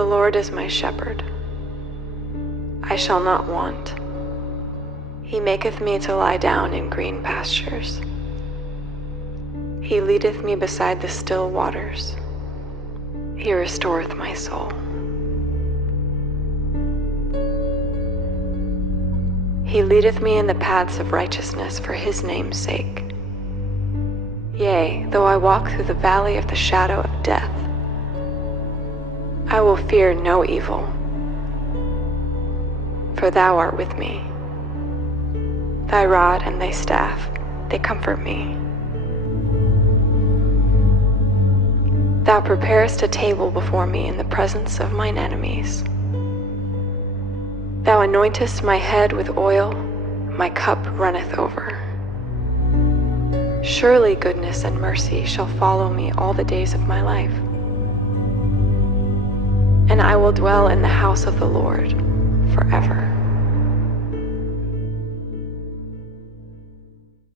The Lord is my shepherd. I shall not want. He maketh me to lie down in green pastures. He leadeth me beside the still waters. He restoreth my soul. He leadeth me in the paths of righteousness for his name's sake. Yea, though I walk through the valley of the shadow of death, I will fear no evil, for thou art with me. Thy rod and thy staff, they comfort me. Thou preparest a table before me in the presence of mine enemies. Thou anointest my head with oil, my cup runneth over. Surely goodness and mercy shall follow me all the days of my life, and I will dwell in the house of the Lord forever.